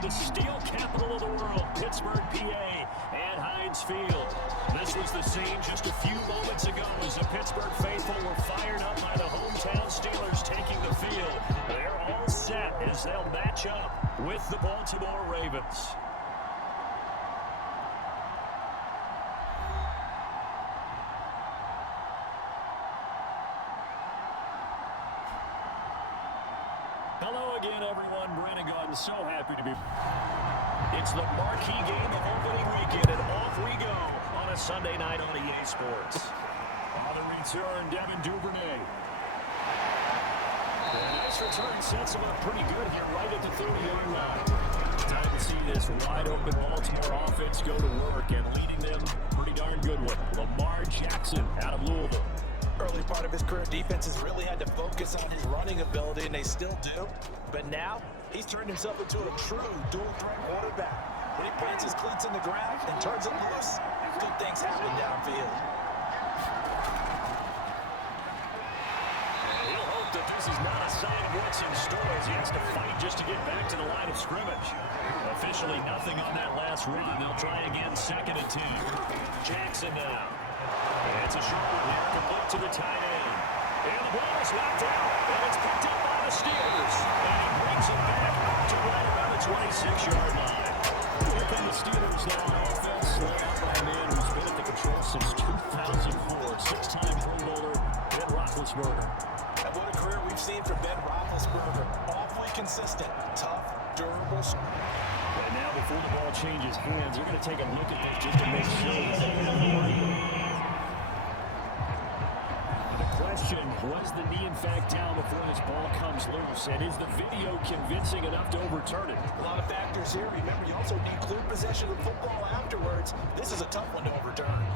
to the steel capital of the world, Pittsburgh, PA, and Hines Field. This was the scene just a few moments ago as the Pittsburgh faithful were fired up by the hometown Steelers taking the field. They're all set as they'll match up with the Baltimore Ravens. Hello again, everyone. Brandon Gunn, so happy to be. It's the marquee game of opening weekend, and off we go on a Sunday night on EA Sports. On the return, Devin Duvernay. And this return sets him up pretty good here, right at the 30-yard line. Time to see this wide-open Baltimore offense go to work, and leading them pretty darn good one. Lamar Jackson out of Louisville. Early part of his career, defenses really had to focus on his running ability, and they still do. But now, he's turned himself into a true dual-threat quarterback. When he plants his cleats in the ground and turns it loose, good things happen downfield. He'll hope that this is not a sign of what's in store as he has to fight just to get back to the line of scrimmage. Officially nothing on that last run. They'll try again, 2nd and 2. Jackson now. And it's a short one here, complete to the tight end. And the ball is knocked out, and it's picked up by the Steelers. And he brings it back to right around the 26-yard line. Here come the Steelers now on offense, led out by a man who's been at the control since 2004. 6-time Pro Bowler, Ben Roethlisberger. And what a career we've seen from Ben Roethlisberger. Awfully consistent, tough, durable. And now before the ball changes hands, you're going to take a look at this just to make sure. Was the knee in fact down before this ball comes loose? And is the video convincing enough to overturn it? A lot of factors here. Remember, you also need clear possession of football afterwards. This is a tough one to overturn.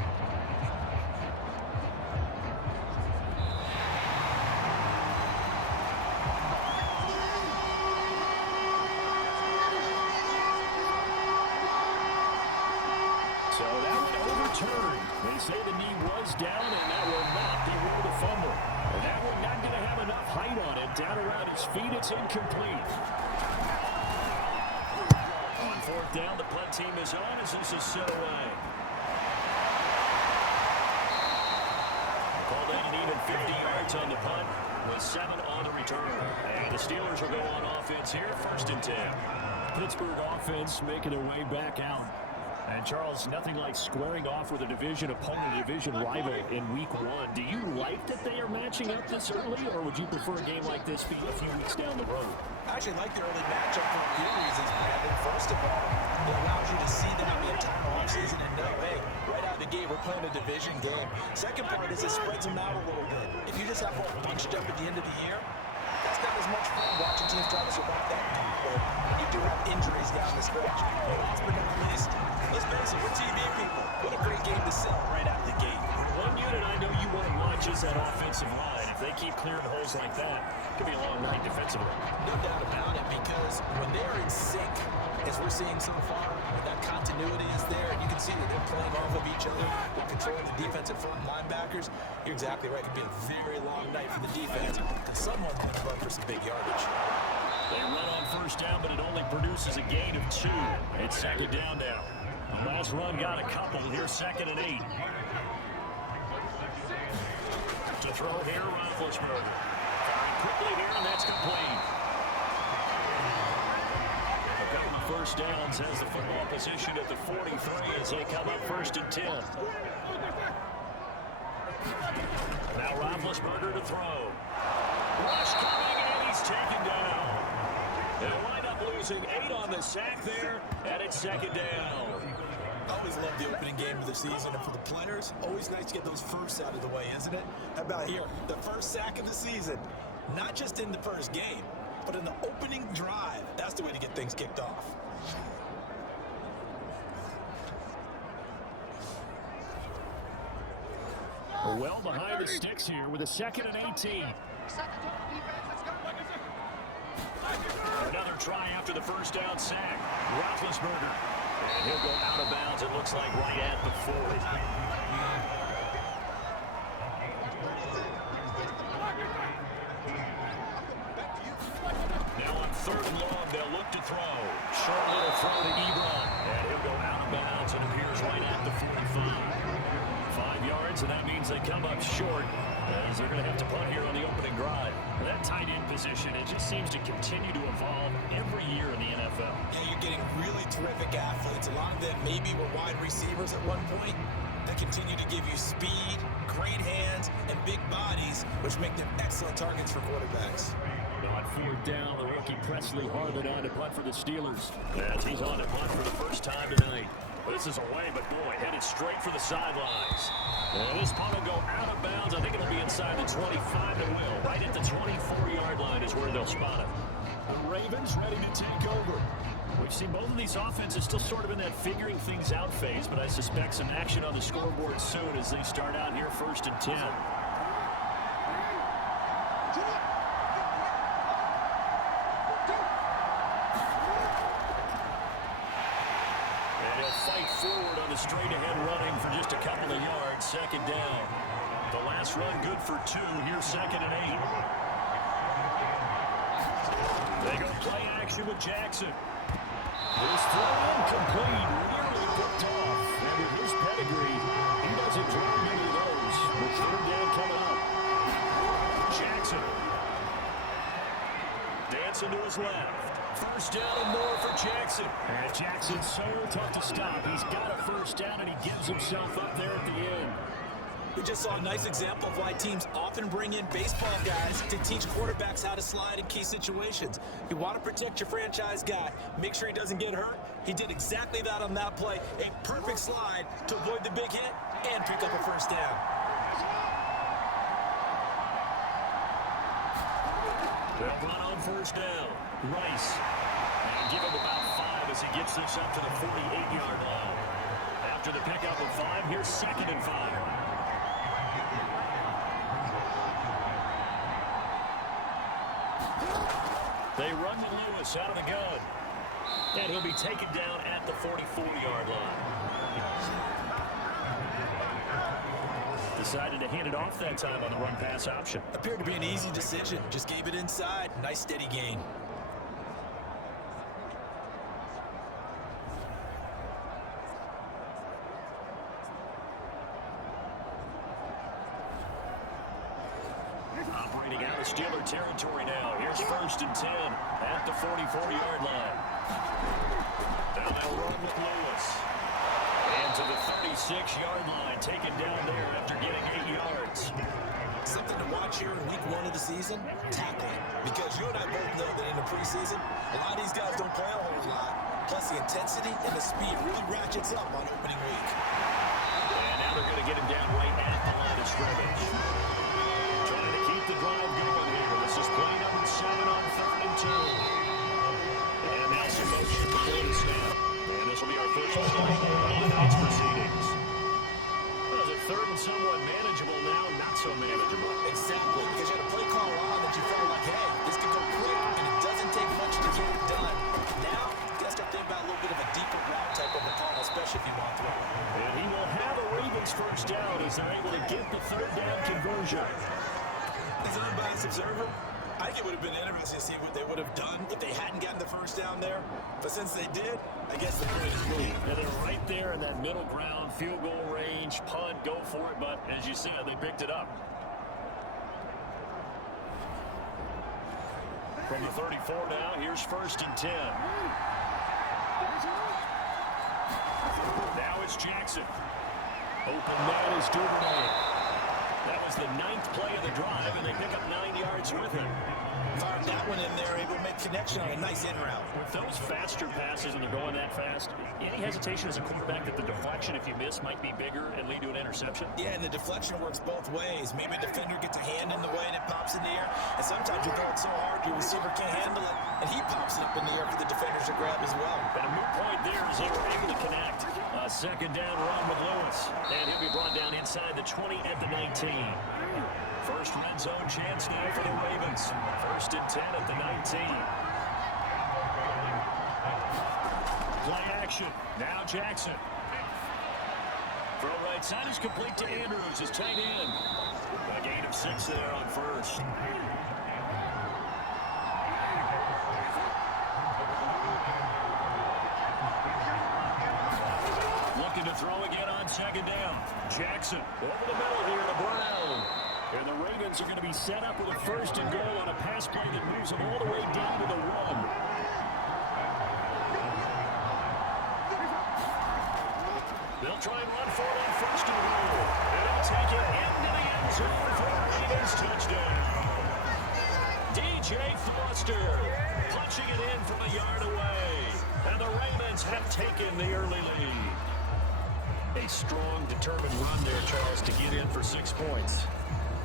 So that one overturned. They say the knee was down, and that will not be ruled a fumble. And that one not going to have enough height on it. Down around his feet, it's incomplete. On 4th down, the punt team is on as this is set away. Called an even 50 yards on the punt with 7 on the return. And the Steelers will go on offense here, 1st and 10. Pittsburgh offense making their way back out. And, Charles, nothing like squaring off with a division opponent, a division rival in Week 1. Do you like that they are matching up this early, or would you prefer a game like this be a few weeks down the road? I actually like the early matchup for a few reasons, Brandon. First of all, it allows you to see them the entire offseason and know, hey, right out of the gate, we're playing a division game. Second part is it spreads them out a little bit. If you just have one bunched up at the end of the year, that's not as much fun watching teams try to survive that deep. But you do have injuries down the stretch. And last but not least, let's face it, we're TV people. What a great game to sell right out of the gate. One unit I know you want to watch is that offensive line. If they keep clearing holes like that, it could be a long night defensively. No doubt about it, because when they're in sync, as we're seeing so far, when that continuity is there, and you can see that they're playing off of each other, they're controlling the defensive front linebackers, you're exactly right. It could be a very long night for the defense, and someone's going to run for some big yardage. They run on 1st down, but it only produces a gain of 2. It's 2nd down now. The last run got a couple. Here's 2nd and 8. To throw here, Roethlisberger. Firing quickly here, and that's complete. A couple of 1st downs has the football position at the 43 as they come up 1st and 10. Now Roethlisberger to throw. Rush coming, and he's taken down. They'll wind up losing 8 on the sack there, and it's 2nd down. Always love the opening game of the season, and for the players, always nice to get those firsts out of the way, isn't it? How about here, the first sack of the season? Not just in the first game, but in the opening drive. That's the way to get things kicked off. Well behind the sticks here with a 2nd and 18. Another try after the 1st down sack. Roethlisberger. And he'll go out of bounds, it looks like, right at the 40. Now on third and long, they'll look to throw. Short little throw to Ebron. And he'll go out of bounds and appears right at the 45. 5 yards, and that means they come up short, as they're going to have to punt here on the opening drive. That tight end position, it just seems to continue to evolve every year in the NFL. Yeah, you're getting really terrific athletes. A lot of them maybe were wide receivers at one point. They continue to give you speed, great hands, and big bodies, which make them excellent targets for quarterbacks. On fourth down, the rookie Presley Harvin on to punt for the Steelers. As he's on to punt for the first time tonight. This is away, but boy, headed straight for the sidelines. And this punt will go out of bounds. I think it'll be inside the 25. It will. Right at the 24-yard line is where they'll spot it. The Ravens ready to take over. We've seen both of these offenses still sort of in that figuring things out phase, but I suspect some action on the scoreboard soon as they start out here 1st and 10. Fight forward on the straight-ahead running for just a couple of yards. 2nd down. The last run good for 2. Here's 2nd and 8. They go play action with Jackson. His throw incomplete. Nearly picked off. And with his pedigree, he doesn't drop many of those. With 3rd down coming up. Jackson. Dancing to his left. 1st down and more for Jackson. And Jackson's so tough to stop. He's got a 1st down, and he gives himself up there at the end. We just saw a nice example of why teams often bring in baseball guys to teach quarterbacks how to slide in key situations. You want to protect your franchise guy. Make sure he doesn't get hurt. He did exactly that on that play. A perfect slide to avoid the big hit and pick up a 1st down. They'll run on 1st down. Rice. And give him about 5 as he gets this up to the 48-yard line. After the pickup of 5, here's 2nd and 5. They run to Lewis out of the gun. And he'll be taken down at the 44-yard line. Decided to hand it off that time on the run-pass option. Appeared to be an easy decision. Just gave it inside. Nice steady gain. Operating out of Steeler territory now. Here's 1st and 10 at the 44-yard line. Now they'll run with Lewis. And to the 36-yard line, taken down there after getting 8 yards. Something to watch here in week 1 of the season, tackling. Because you and I both know that in the preseason, a lot of these guys don't play a whole lot. Plus the intensity and the speed really ratchets up on opening week. And now they're going to get him down right at the line of scrimmage. Trying to keep the drive going here. This is play number 7 on 3rd and 2. And now some motion before the snap. And this will be our first play on tonight's proceedings. Well, the 3rd and somewhat manageable now, not so manageable. Exactly, because you had a play call on that you felt like, hey, this could go quick, and it doesn't take much to get it done. Now, you got to start thinking about a little bit of a deeper route type of a call, especially if you want to. And he will have a Ravens 1st down as they're able to get the 3rd down conversion. As an unbiased observer, I think it would have been interesting to see what they would have done if they hadn't gotten the 1st down there. But since they did, I guess the point is moved. And they're right there in that middle ground, field goal range, punt, go for it. But as you said, they picked it up. From the 34 now, here's 1st and 10. Now it's Jackson. Open man is Duvernay. That was the 9th play of the drive, and they pick up 9 yards with it. Fired that one in there, able to make connection on a nice in route. With those faster passes and they're going that fast, any hesitation as a quarterback that the deflection, if you miss, might be bigger and lead to an interception? Yeah, and the deflection works both ways. Maybe a defender gets a hand in the way and it pops in the air, and sometimes you throw it so hard your receiver can't handle it, and he pops it up in the air for the defenders to grab as well. And a moot point there as they were able to connect. A 2nd down run with Lewis, and he'll be brought down inside the 20 at the 19. First red zone chance now for the Ravens. 1st and 10 at the 19. Play action. Now Jackson. Throw right side is complete to Andrews, his tight end. A gain of 6 there on 1st. second down. Jackson over the middle here to Brown. And the Ravens are going to be set up with a first and goal on a pass play that moves them all the way down to the 1. They'll try and run for it on first and goal. And they'll take it into the end zone for a Ravens touchdown. DJ Foster punching it in from a yard away. And the Ravens have taken the early lead. A strong, determined run there, Charles, to get in for 6 points.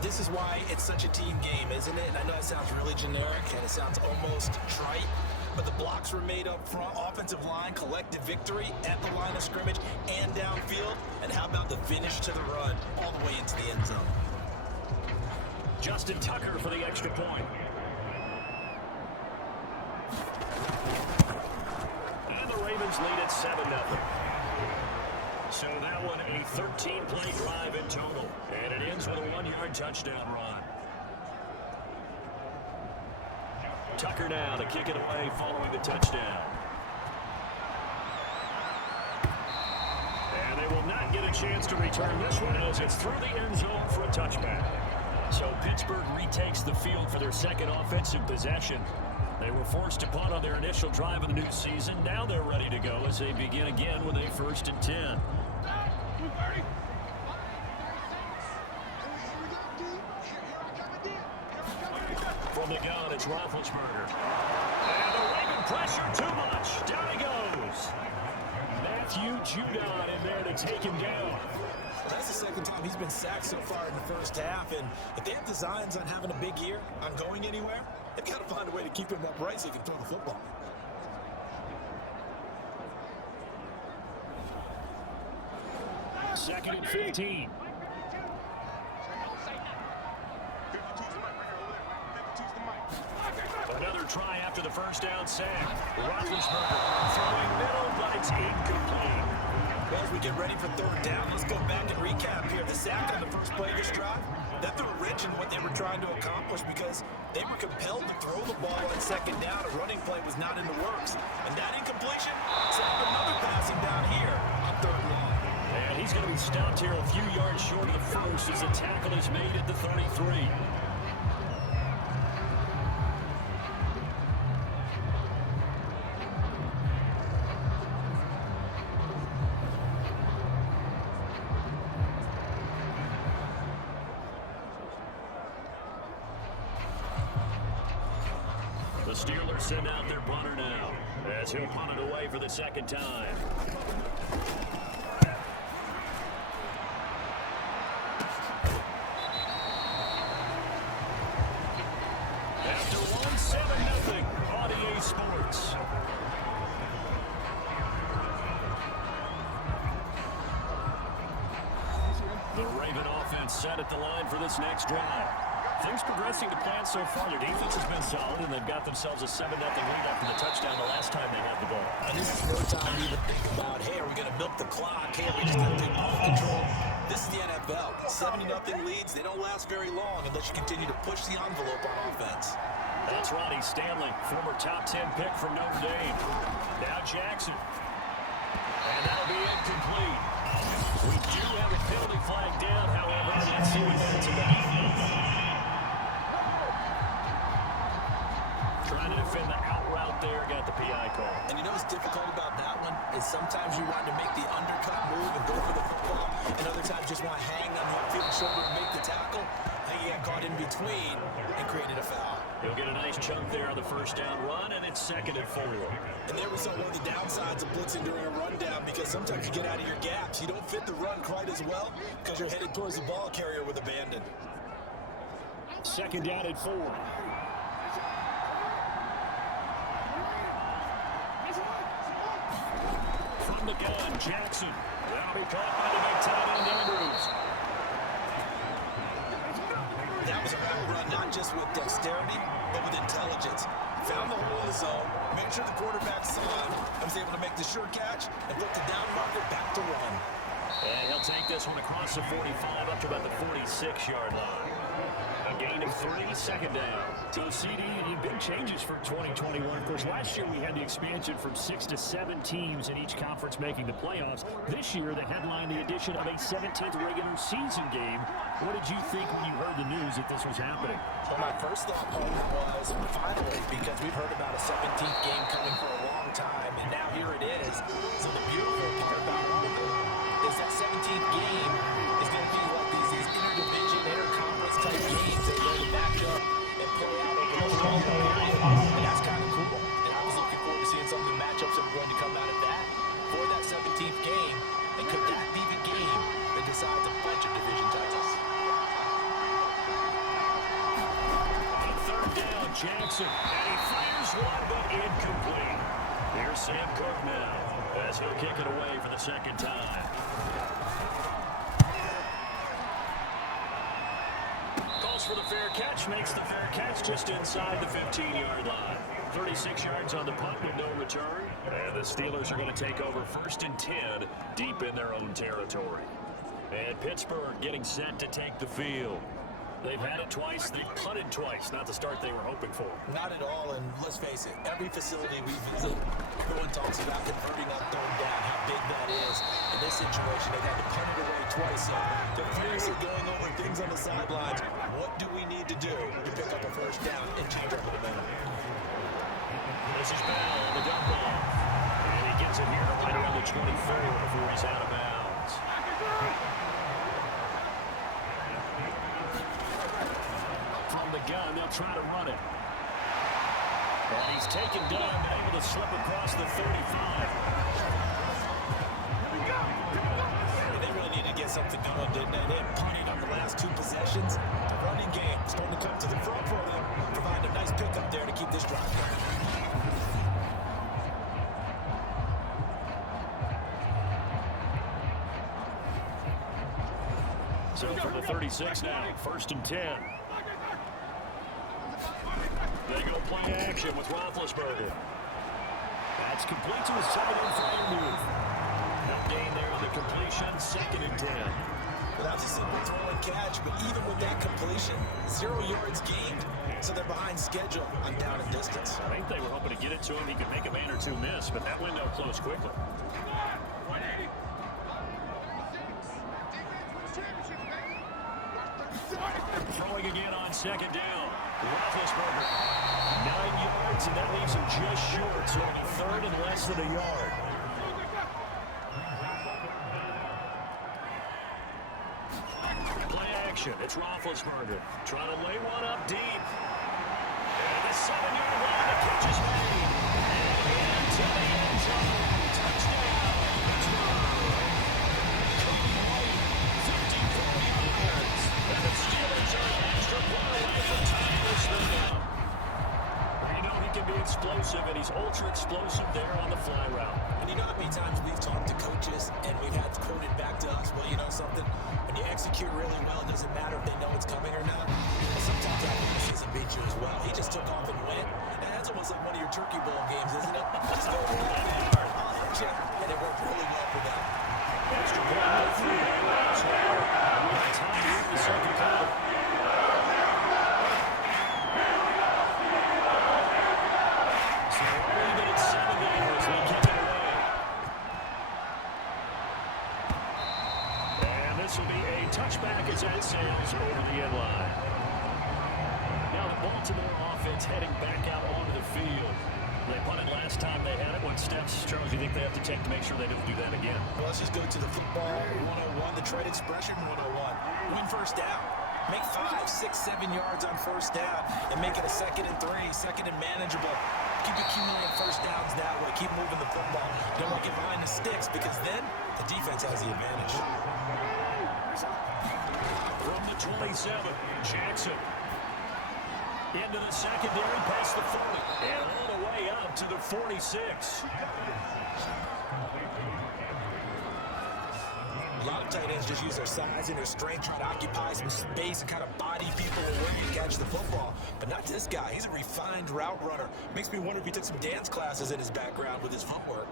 This is why it's such a team game, isn't it? And I know it sounds really generic and it sounds almost trite, but the blocks were made up front. Offensive line, collective victory at the line of scrimmage and downfield. And how about the finish to the run all the way into the end zone? Justin Tucker for the extra point. And the Ravens lead at 7-0. So that one a 13-play drive in total. And it ends with a 1-yard touchdown run. Tucker now to kick it away following the touchdown. And they will not get a chance to return this one as it's through the end zone for a touchback. So Pittsburgh retakes the field for their second offensive possession. They were forced to punt on their initial drive of the new season. Now they're ready to go as they begin again with a 1st and 10. From the gun, it's Roethlisberger. And the Raven pressure too much. Down he goes. Matthew Judon in there to take him down. That's the second time he's been sacked so far in the first half. And if they have designs on having a big year, on going anywhere, they've got to find a way to keep him upright so he can throw the football. Second and 15. Another try after the first down sack. Roethlisberger throwing middle, but it's incomplete. Well, as we get ready for third down, let's go back and recap here. The sack on the first play of this drive, that threw a wrench in what they were trying to accomplish because they were compelled to throw the ball on second down. A running play was not in the works. And that incompletion set up another passing down here on third long. And he's going to be stopped here a few yards short of the first as the tackle is made at the 33. The Steelers send out their punter now as he'll punt it away for the second time. After 1-7-0 on EA Sports. The Raven offense set at the line for this next drive. Things progressing to plan so far. Their defense has been solid, and they've got themselves a 7-0 lead after the touchdown the last time they had the ball. And this is no time to even think about, hey, are we going to milk the clock? Hey, are we just going to take ball control? This is the NFL. 70-0 leads, they don't last very long unless you continue to push the envelope on offense. That's Ronnie Stanley, former top 10 pick from Notre Dame. Now Jackson. And that'll be incomplete. We do have a penalty flag down, however. Let's see what that's about. Trying to defend the out route there, got the PI call. And you know what's difficult about that one is sometimes you want to make the undercut move and go for the football, and other times just want to hang on the upfield shoulder and make the tackle. I think he got caught in between and created a foul. He'll get a nice chunk there on the first down run, and it's 2nd and 4. And there we saw one of the downsides of blitzing during a rundown because sometimes you get out of your gaps. You don't fit the run quite as well because you're headed towards the ball carrier with abandon. 2nd down and 4. From the gun, Jackson. That'll be caught by the big tight end, Andrews. That was a route run, not just with dexterity, but with intelligence. Found the hole in the zone, made sure the quarterback saw it, and was able to make the sure catch and flip the down marker back to run. And he'll take this one across the 45 up to about the 46-yard line. Again, Gain of 3, second down. So, CD, big changes for 2021. Of course, last year we had the expansion from 6 to 7 teams in each conference making the playoffs. This year, they headlined the addition of a 17th regular season game. What did you think when you heard the news that this was happening? Well, my first thought was finally, because we've heard about a 17th game coming for a long time, and now here it is. So the beautiful part about it is that 17th game is going to be like these interdivision, interconference type games that are going to back up and play out over a long period. And that's kind of cool. And I was looking forward to seeing some of the matchups that are going to come out of that for that 17th game. And could that be the game that decides a bunch of division titles? Third down, Jackson. And he fires one, but incomplete. Here's Sam Cook now as he'll kick it away for the second time. Calls for the fair catch, makes the fair catch just inside the 15-yard line. 36 yards on the punt with no return. And the Steelers are going to take over 1st and 10 deep in their own territory. And Pittsburgh getting set to take the field. They've had it twice. They've punted twice. Not the start they were hoping for. Not at all, and let's face it, every facility we visit, everyone talks about converting on third down, how big that is. In this situation, they've had to punt it away twice, so they're furiously going over things on the sidelines. What do we need to do to pick up a first down and change up the momentum? This is Bell on the dump off. And he gets it here right around the 24 before he's out of bounds. From the gun, they'll try to run it. And he's taken down and able to slip across the 35. They really need to get something going, didn't they? They punted on the last 2 possessions. The running game starting to come to the front for them, providing a nice pickup there to keep this drive going. So from the 36 now, 1st and 10. They go play action with Roethlisberger. That's complete to his tight end for a move. No gain there on the completion, 2nd and 10. Well, that was a simple throw and catch, but even with that completion, 0 yards gained, so they're behind schedule on down and distance. I think they were hoping to get it to him. He could make a man or 2 miss, but that window closed quickly. Throwing again on 2nd down. Roethlisberger, 9 yards, and that leaves him just short. So on 3rd and less than a yard. Play action. It's Roethlisberger trying to lay one up deep. And the 7-yard line, the catch is made. And into the end zone. Touchdown. And the Steelers are an extra point away from tying this thing up. You know he can be explosive, and he's ultra-explosive there on the fly route. And you know how many times we've talked to coaches and we've had quoted back to us, well, you know something? When you execute really well, it doesn't matter if they know it's coming or not. Well, sometimes that season beats you as well. He just took off and went. And that's almost like one of your Turkey Bowl games, isn't it? Just go over there, I'll hit you. And it worked really well for them. Extra point with 3 yards now. Time in the second quarter. So only that it's 7 yards. They kick it away. And this will be a touchback as that sails over the end line. Now the Baltimore offense heading back out onto the field. They punted last time they had it. What steps, Charles, do you think they have to take to make sure they don't do that again? Well, let's just go to the football 101, the trade expression 101. Win first down. Make 5, 6, 7 yards on first down and make it a 2nd and 3, 2nd and manageable. Keep accumulating first downs that way. Keep moving the football. Don't want to get behind the sticks because then the defense has the advantage. From the 27, Jackson. Into the secondary, past the 40, and all the way up to the 46. A lot of tight ends just use their size and their strength, try to occupy some space and kind of body people away and catch the football. But not this guy. He's a refined route runner. Makes me wonder if he took some dance classes in his background with his footwork.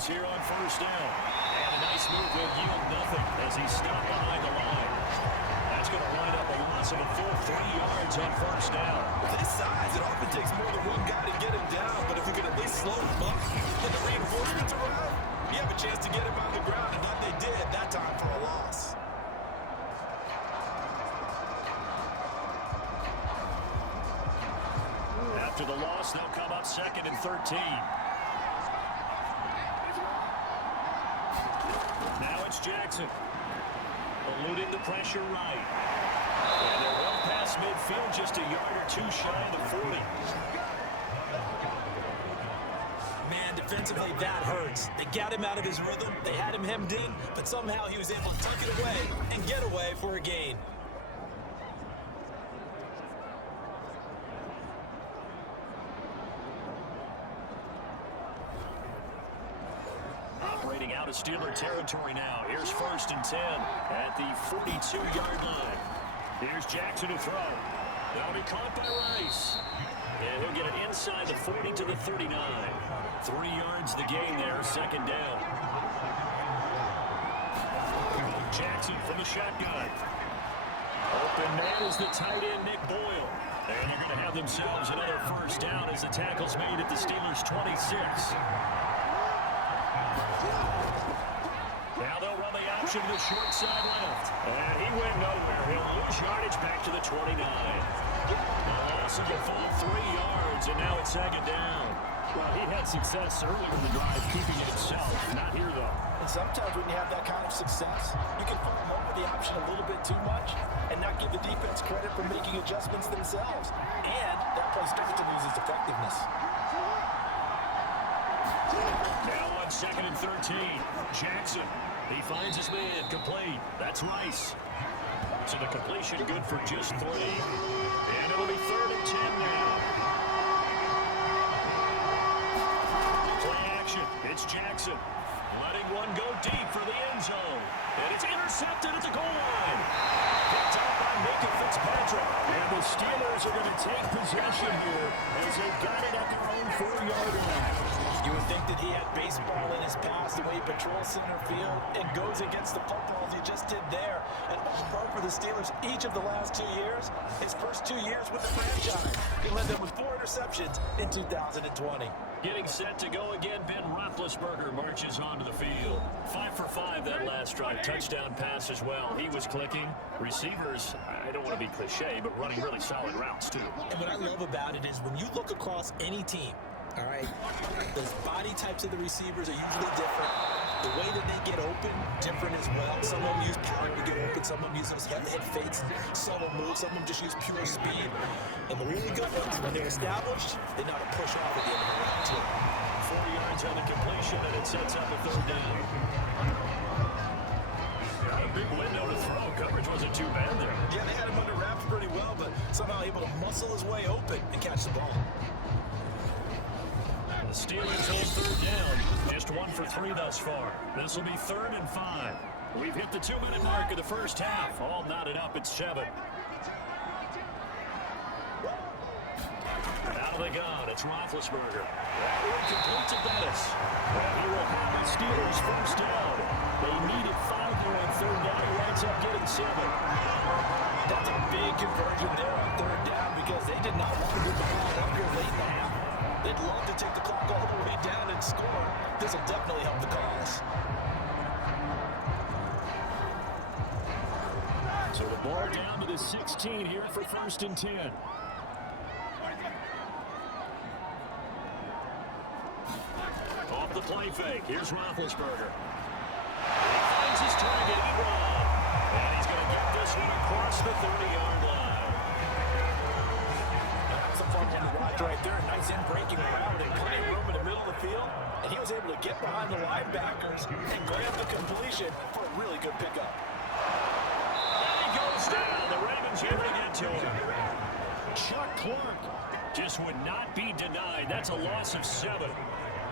goes here on first down. And a nice move will yield nothing as he stopped behind the line. That's going to wind up a loss of a full 3 yards on first down. With his size, it often takes more than one guy to get him down, but if you can at least slow him up, get the reinforcements around, you have a chance to get him on the ground, and that they did that time for a loss. After the loss, they'll come up 2nd and 13. Now it's Jackson. Eluding the pressure right. And they're well past midfield, just a yard or two shy of the 40. Man, defensively, that hurts. They got him out of his rhythm. They had him hemmed in, but somehow he was able to tuck it away and get away for a gain. Operating out of Steeler territory now. Here's 1st and 10 at the 42-yard line. Here's Jackson to throw. That'll be caught by Rice. And he'll get it inside the 40 to the 39. 3 yards the gain there, 2nd down. Jackson from the shotgun. Open man is the tight end, Nick Boyle. And they're going to have themselves another first down as the tackle's made at the Steelers' 26. Now they'll run the option to the short side left. And he went nowhere. He'll lose yardage back to the 29. Loss of a full 3 yards, and now it's 2nd down. Well, he had success earlier in the drive, keeping it himself. Not here, though. And sometimes when you have that kind of success, you can fall over the option a little bit too much and not give the defense credit for making adjustments themselves. And that play starts to lose its effectiveness. Now on 2nd and 13, Jackson. He finds his man, complete. That's Rice. So the completion good for just 3. And it'll be 3rd and 10 now. Play action. It's Jackson. Letting one go deep for the end zone. And it's intercepted at the goal line. Picked up by Micah Fitzpatrick. And the Steelers are going to take possession here as they've got it at their own 4-yard line. You would think that he had baseball in his past, the way he patrols center field and goes against the football as he just did there. And all pro for the Steelers each of the last 2 years, his first 2 years with the franchise. He led them with 4 interceptions in 2020. Getting set to go again, Ben Roethlisberger marches onto the field. 5 for 5 that last drive. Touchdown pass as well. He was clicking. Receivers, I don't want to be cliche, but running really solid routes too. And what I love about it is when you look across any team, all right, the body types of the receivers are usually different. The way that they get open, different as well. Some of them use power to get open. Some of them use those head fakes, subtle moves. Some of them just use pure speed. And the really good ones, when they're established, they know how to push off at the end of the round, too. 4 yards on the completion, and it sets up a 3rd down. A big window to throw. Coverage wasn't too bad there. Yeah, they had him under wraps pretty well, but somehow able to muscle his way open and catch the ball. The Steelers hold 3rd down. Just 1 for 3 thus far. This will be 3rd and 5. We've hit the 2-minute mark of the first half. All knotted up at 7. Out of the gun, it's Roethlisberger. That one complete to Bettis. And he will have the Steelers first down. They needed 5 there on 3rd down. He winds up getting 7. That's a big conversion there on 3rd down because they did not want to get the ball under late in the half. They'd love to take the clock all the way down and score. This will definitely help the cause. So the ball down to the 16 here for 1st and 10. Off the play fake. Here's Roethlisberger. He finds his target, Ebron. And he's going to get this one across the 30-yard line. That's a fun one to watch right there. Nice in-breaking route and plenty of room in the middle of the field. And he was able to get behind the linebackers and grab the completion for a really good pickup. And he goes down. The Ravens able to get to him. Chuck Clark just would not be denied. That's a loss of 7.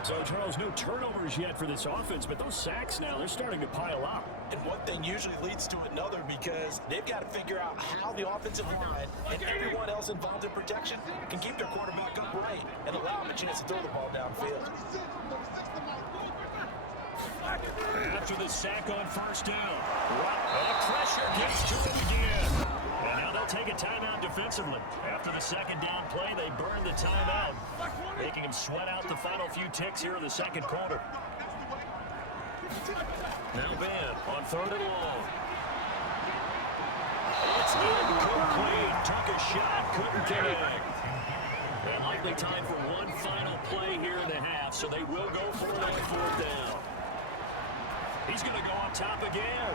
So, Charles, no turnovers yet for this offense, but those sacks now, they're starting to pile up. And one thing usually leads to another because they've got to figure out how the offensive line and everyone else involved in protection can keep their quarterback upright and allow him a chance to throw the ball downfield. After the sack on first down. Pressure gets to him again. And now they'll take a timeout defensively. After the second down play, they burn the timeout, making him sweat out the final few ticks here in the second quarter. Now Ben on third and long. It's incomplete. Took a shot, couldn't connect. And likely time for one final play here in the half, so they will go for it on fourth down. He's going to go on top again.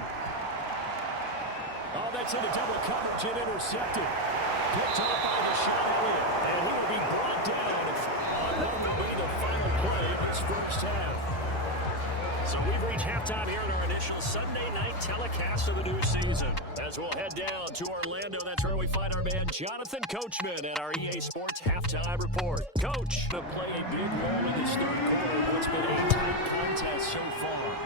Oh, that's into double coverage and intercepted. Picked up by the shot and he will be brought down on what will be the final play of this first half. So we've reached halftime here in our initial Sunday night telecast of the new season. As we'll head down to Orlando, that's where we find our man Jonathan Coachman at our EA Sports Halftime Report. Coach, to play a big role in this third quarter of what's been a tight contest so far.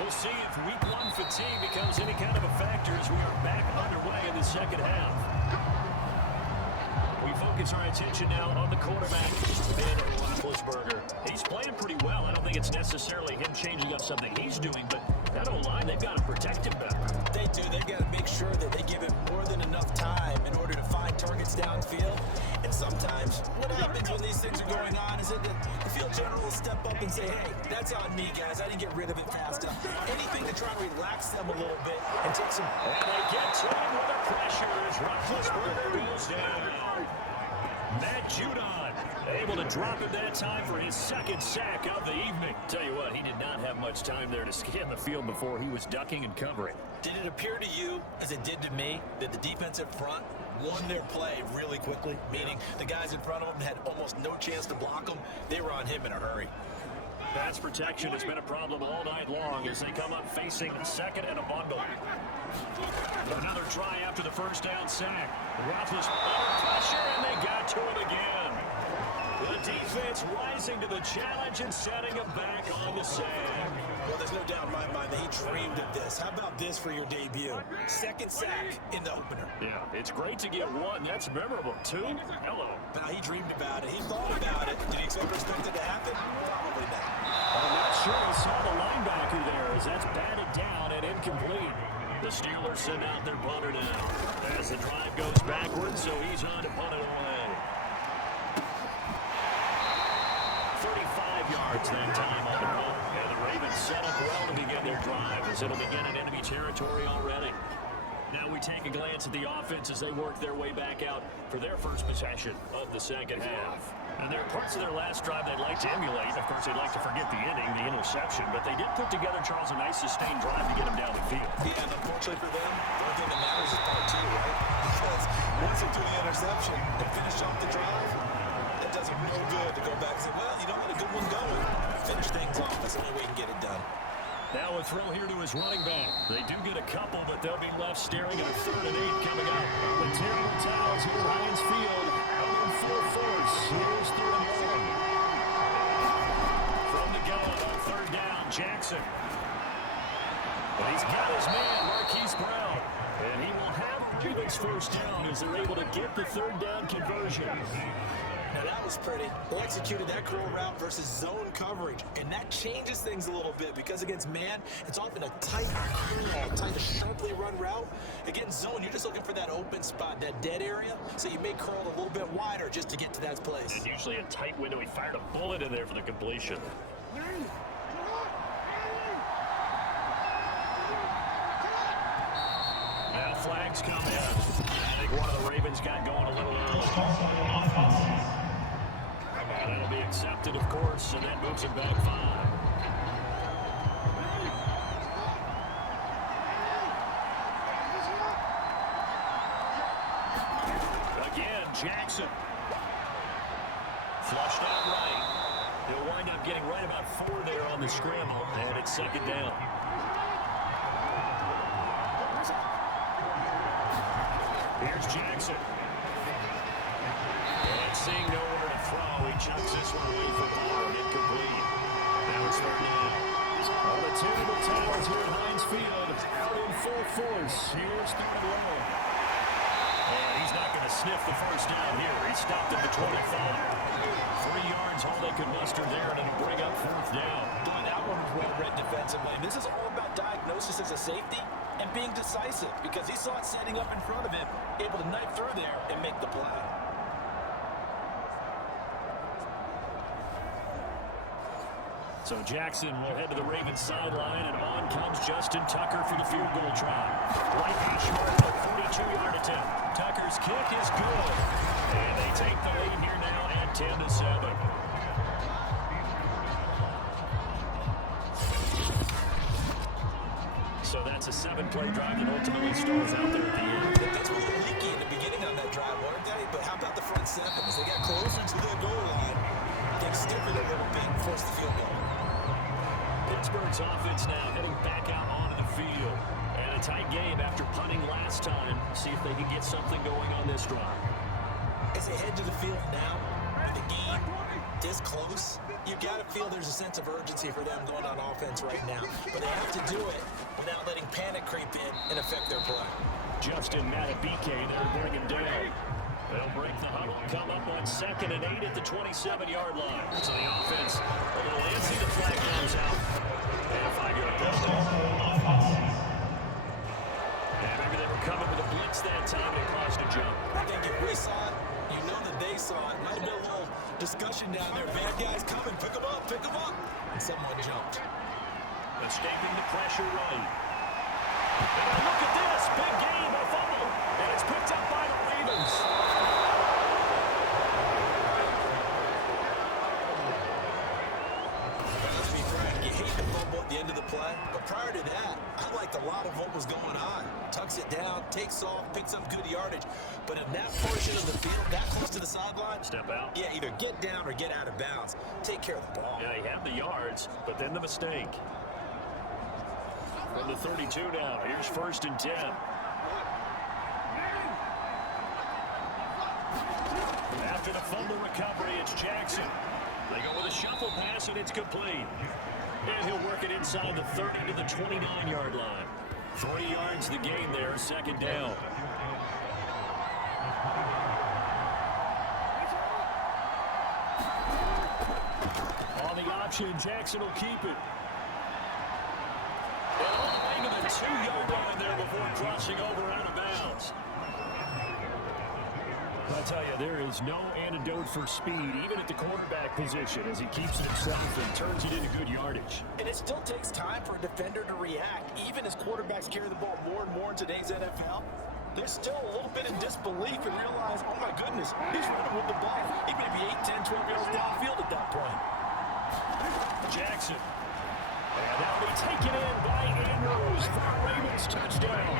We'll see if week one fatigue becomes any kind of a factor as we are back underway in the second half. We focus our attention now on the quarterback, Ben Roethlisberger. He's playing pretty well. I don't think it's necessarily him changing up something he's doing, but that O-line, they've got to protect him better. They do. They've got to make sure that they give him more than enough time in order to find targets downfield. And sometimes what happens when these things are going on is that the field general will step up and say, hey, that's on me, guys. I didn't get rid of it fast enough. Anything to try to relax them a little bit and take some... And they get to him with the pressure as Roethlisberger goes down. Matt Judon able to drop him that time for his second sack of the evening. Tell you what, he did not have much time there to scan the field before he was ducking and covering. Did it appear to you, as it did to me, that the defensive front won their play really quickly? Meaning the guys in front of them had almost no chance to block them. They were on him in a hurry. Pass protection has been a problem all night long as they come up facing second and a bundle. Another try after the first down sack. Roethlisberger pressure, and they got to him again. The defense rising to the challenge and setting him back on the sack. Well, there's no doubt in my mind that he dreamed of this. How about this for your debut? Second sack in the opener. Yeah, it's great to get one. That's memorable. Two? Hello. Now, he dreamed about it. He thought about it. Did he expect it to happen? Probably not. I'm not sure he saw the linebacker there as that's batted down and incomplete. The Steelers send out their punter now as the drive goes backwards, so he's on to punt it away. 35 yards that time on the punt. And the Ravens set up well to begin their drive as it'll begin in enemy territory already. Now we take a glance at the offense as they work their way back out for their first possession of the second half. And there are parts of their last drive they'd like to emulate. Of course, they'd like to forget the inning, the interception, but they did put together, Charles, a nice sustained drive to get them down the field. Yeah, and unfortunately for them, the only thing that matters is part two, right? Because once they do the interception and finish off the drive, that does it real good to go back and say, well, you don't let a good one going. Finish things off. That's the only way you can get it done. Now a throw here to his running back. They do get a couple, but they'll be left staring at a 3rd and 8 coming up. The Terrell Suggs here at Hines Field. Out in full force. Here's 3rd and 1. From the gun on 3rd down, Jackson. But he's got his man, Marquise Brown. And he will have Ravens first down as they're able to get the 3rd down conversion. Now that was pretty. They executed that curl route versus zone coverage, and that changes things a little bit because against man, it's often a tight curl, tight, sharply run route. Against zone, you're just looking for that open spot, that dead area, so you may curl a little bit wider just to get to that place. And usually a tight window. He fired a bullet in there for the completion. Now flags come in. I think one of the Ravens got going a little early. That'll be accepted, of course, and that moves him back 5. Again, Jackson. Flushed out right. He'll wind up getting right about 4 there on the scramble, and it's 2nd down. Here's Jackson. And seeing nowhere to throw, he chucks this one away for power, incomplete. Now it's 3rd down. On the Terrible Towers here at Hines Field, out in full force. Here's 3rd and 1. And he's he's not going to sniff the first down here. He stopped at the 25. 3 yards, all they could muster there, and it'll bring up 4th down. Boy, that one was well-read defensively. This is all about diagnosis as a safety and being decisive because he saw it setting up in front of him, able to knife through there and make the play. So Jackson will head to the Ravens sideline, and on comes Justin Tucker for the field goal try. Right hash mark for a 42-yard attempt. Tucker's kick is good. And they take the lead here now at 10-7. So that's a 7-play drive that ultimately stalls out there at the end. The Pits were a little leaky in the beginning on that drive, weren't they? But how about the front seven? As they got closer to their goal line, they stiffened a little bit and forced the field goal. Pittsburgh's offense now heading back out onto the field. And a tight game after punting last time. See if they can get something going on this drive. As they head to the field now, with the game this close, you got to feel there's a sense of urgency for them going on offense right now. But they have to do it without letting panic creep in and affect their play. Justin Matabike there to bring him down. They'll break the huddle, come up on 2nd and 8 at the 27-yard line. So the offense a little antsy. The flag goes out. And a 5-yard penalty. And maybe they were coming with a blitz that time and it caused a jump. I think if we saw it, you know that they saw it. Might have been a little discussion down there. Bad guys coming, pick them up, pick them up. And someone jumped. Escaping the pressure run. And look at this, big game, a fumble. And it's picked up by the Ravens. Let's be frank, you hate the fumble at the end of the play, but prior to that, I liked a lot of what was going on. Tucks it down, takes off, picks up good yardage, but in that portion of the field, that close to the sideline, Step out. yeah, either get down or get out of bounds. Take care of the ball. Yeah, he had the yards, but then the mistake. From the 32 now, here's 1st and 10. After the fumble recovery, it's Jackson. They go with a shuffle pass, and it's complete. And he'll work it inside the 30 to the 29-yard line. 3 yards the gain there, 2nd down. On the option, Jackson will keep it. And all the way to the 2-yard line there before crossing over out of bounds. I tell you, there is no antidote for speed, even at the quarterback position, as he keeps it himself and turns it into good yardage. And it still takes time for a defender to react, even as quarterbacks carry the ball more and more in today's NFL. They're still a little bit in disbelief and realize, oh my goodness, he's running with the ball. He may be 8, 10, 12 yards downfield at that point. Jackson. And that'll be taken in by Andrews for a Ravens touchdown.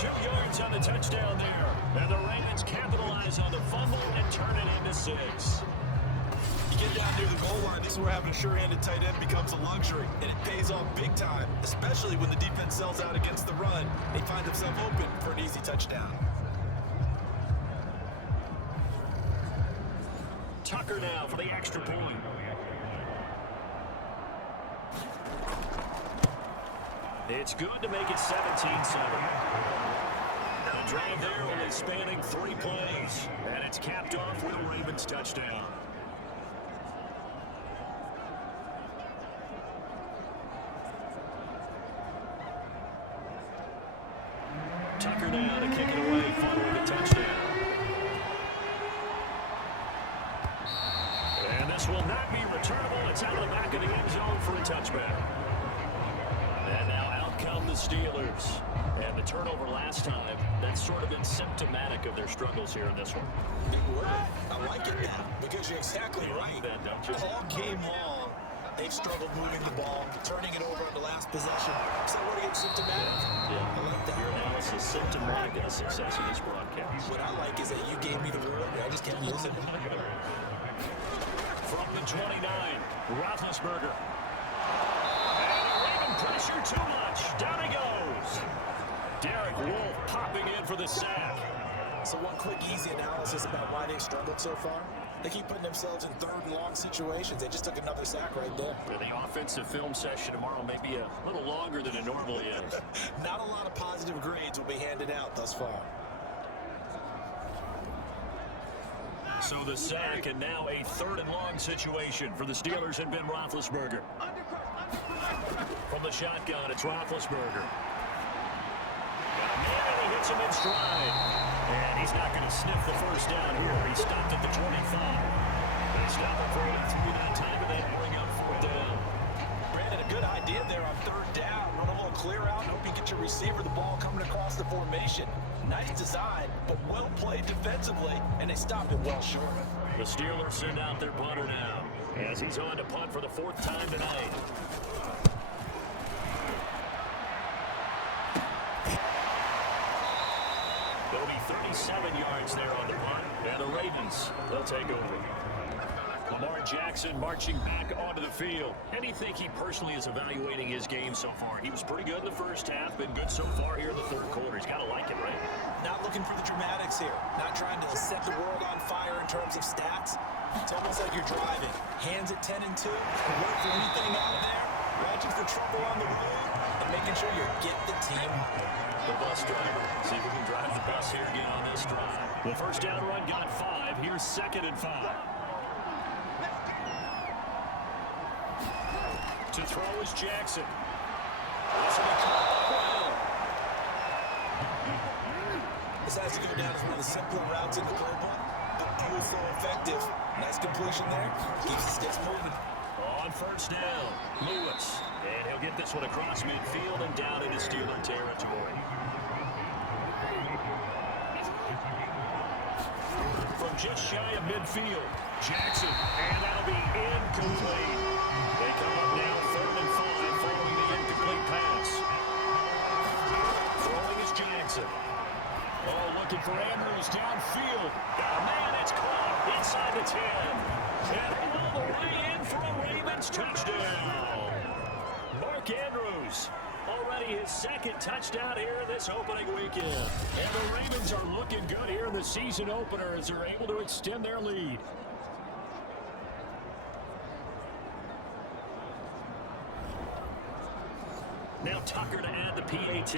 2 yards on the touchdown there. And the Ravens capitalize on the fumble and turn it into 6. You get down near the goal line, this is where having a sure-handed tight end becomes a luxury, and it pays off big time, especially when the defense sells out against the run. They find themselves open for an easy touchdown. Tucker now for the extra point. It's good to make it 17-7. The drive there only spanning 3 plays, and it's capped off with a Ravens touchdown. Tucker now to kick it away following a touchdown. And this will not be returnable. It's out of the back of the end zone for a touchback. And now out come the Steelers. And the turnover last time, that's sort of been symptomatic of their struggles here in this one. Big word. I like it now because you're exactly right. That, don't you? All game long, they've struggled moving the ball, turning it over on the last possession. So what do you get symptomatic? Yeah. I like that. Your analysis is symptomatic of the success of this broadcast. What I like is that you gave me the word, I just kept using it. From the 29, Roethlisberger. And a Raven pressure too much. Down he goes. Derek Wolfe popping in for the sack. So one quick, easy analysis about why they've struggled so far. They keep putting themselves in 3rd and long situations. They just took another sack right there. The offensive film session tomorrow may be a little longer than it normally is. Not a lot of positive grades will be handed out thus far. So the sack, and now a 3rd and long situation for the Steelers and Ben Roethlisberger. From the shotgun, it's Roethlisberger. And he hits him in stride. And he's not going to sniff the first down here. He stopped at the 25. They stop him for 83 that time, and they bring up 4th down. Brandon, a good idea there on 3rd down. Run a little clear out. Hope you get your receiver the ball coming across the formation. Nice design, but well played defensively, and they stopped it well short. The Steelers send out their punter now, as he's on to punt for the 4th time tonight. There'll be 37 yards there on the punt, and the Ravens, they'll take over. Lamar Jackson marching back onto the field. And you think he personally is evaluating his game so far? He was pretty good in the first half, been good so far here in the 3rd quarter. He's got to like it, right? Not looking for the dramatics here. Not trying to set the world on fire in terms of stats. It's almost like you're driving. Hands at 10 and 2. Work for anything out there. Watching for trouble on the road. And making sure you get the team. The bus driver. See if we can drive the bus here again on this drive. The first down run got 5. Here's 2nd and 5. To throw is Jackson. This has to go down as one of the simpler routes in the playbook, but so effective. Nice completion there. Keeps the sticks moving. On 1st down, Lewis. And he'll get this one across midfield and down into Steeler territory. From just shy of midfield, Jackson. And that'll be incomplete. They come up now 3rd and 5 following the incomplete pass. Throwing is Jackson. Oh, looking for Andrews downfield. Oh, man, it's caught inside the 10. And all the way in for a Ravens touchdown. Mark Andrews, already his 2nd touchdown here this opening weekend. And the Ravens are looking good here in the season opener as they're able to extend their lead. Now Tucker to add the PAT.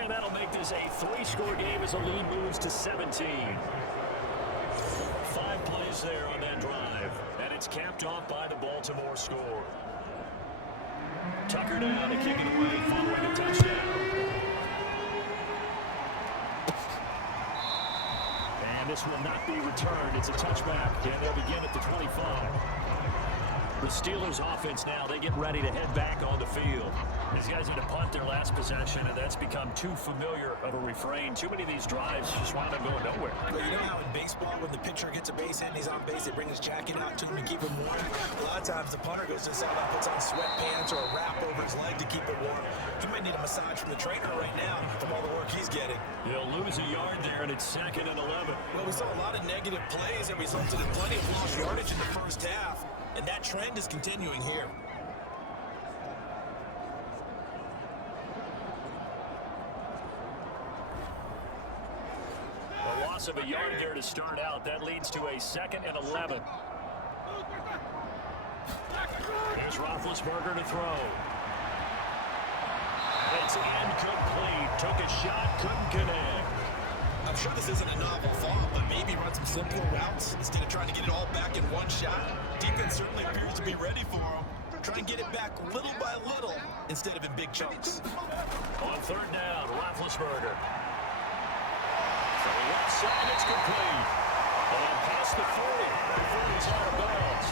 And that'll make this a 3-score game as the lead moves to 17. 5 plays there on that drive. And it's capped off by the Baltimore score. Tucker down to kick it away following a touchdown. And this will not be returned. It's a touchback, and they'll begin at the 25. The Steelers offense now, they get ready to head back on the field. These guys had to punt their last possession, and that's become too familiar of a refrain. Too many of these drives just wound up going nowhere. Well, you know how in baseball, when the pitcher gets a base hit and he's on base, they bring his jacket out to him to keep him warm? A lot of times the punter goes to the sideline, puts on sweatpants or a wrap over his leg to keep it warm. He might need a massage from the trainer right now from all the work he's getting. He'll lose a yard there, and it's 2nd and 11. Well, we saw a lot of negative plays that resulted in plenty of lost yardage in the first half, and that trend is continuing here. A loss of a yard there to start out. That leads to a 2nd and 11. Here's Roethlisberger to throw. It's incomplete. Took a shot, couldn't connect. I'm sure this isn't a novel thought, but maybe run some simpler routes instead of trying to get it all back in one shot. Defense certainly appears to be ready for him. Try and get it back little by little instead of in big chunks. On 3rd down, Roethlisberger. From the left side, it's complete. And past the 40. Before he's out of bounds.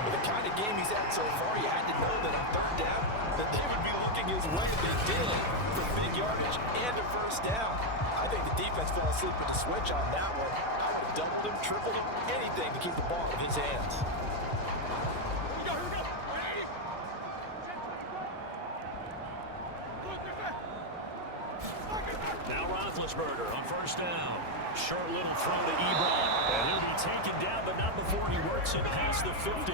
With the kind of game he's had so far, you had to know that on 3rd down, that they would be looking his way if they did for big yardage and a 1st down. I think the defense fell asleep with the switch on that one. I would have doubled him, tripled him, anything to keep the ball in his hands. Now Roethlisberger on 1st down. Short little throw to Ebron. And he'll be taken down, but not before he works it past the 50.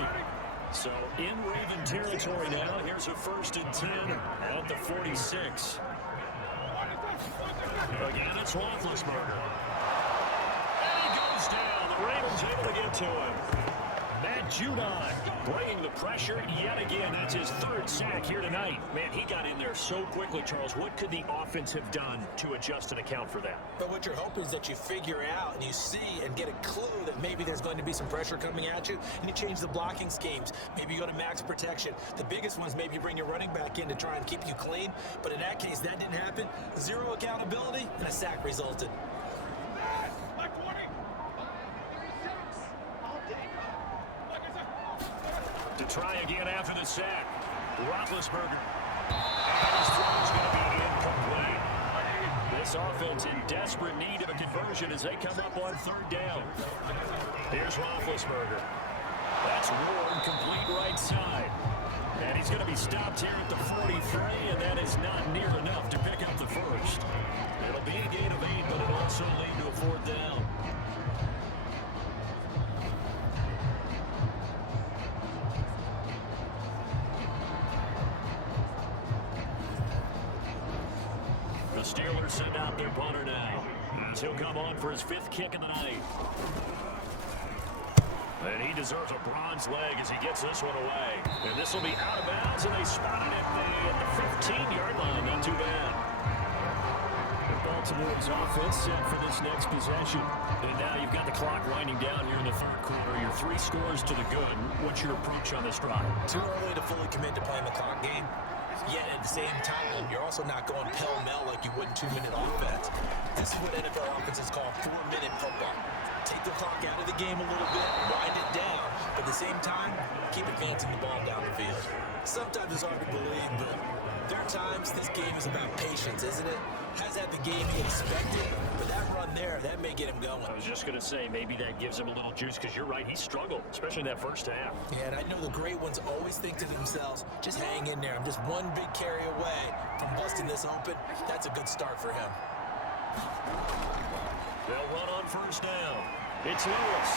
So in Raven territory now. Here's a 1st and 10 at the 46. Again, it's Roethlisberger. And he goes down. The Ravens able to get to him. Matt Judon bringing the pressure yet again. That's his third sack here tonight. Man, he got in there so quickly, Charles. What could the offense have done to adjust and account for that? But what you're hoping is that you figure out and you see and get a clue that maybe there's going to be some pressure coming at you, and you change the blocking schemes. Maybe you go to max protection. The biggest one is maybe you bring your running back in to try and keep you clean. But in that case, that didn't happen. Zero accountability, and a sack resulted. To try again after the sack. Roethlisberger. His throw's going to be incomplete. This offense in desperate need of a conversion as they come up on third down. Here's Roethlisberger. That's Ward, complete right side. And he's going to be stopped here at the 43, and that is not near enough to pick up the first. It'll be a gain of 8, but it'll also lead to a fourth down. The Steelers send out their punter now, as he'll come on for his 5th kick of the night. And he deserves a bronze leg as he gets this one away. And this will be out of bounds, and they spotted it at the 15-yard line. Not too bad. Baltimore's offense set for this next possession. And now you've got the clock winding down here in the third quarter. You're 3 scores to the good. What's your approach on this drive? Too early to fully commit to playing the clock game. Yet at the same time, you're also not going pell-mell like you would in 2-minute offense. This is what NFL offenses call 4-minute football. Take the clock out of the game a little bit, wind it down, but at the same time, keep advancing the ball down the field. Sometimes it's hard to believe, but there are times this game is about patience, isn't it? Has that the game he expected, but that run there, that may get him going. I was just going to say, maybe that gives him a little juice, because you're right, he struggled, especially in that first half. Yeah, and I know the great ones always think to themselves, just hang in there. I'm just one big carry away from busting this open. That's a good start for him. They'll run on first down. It's Lewis.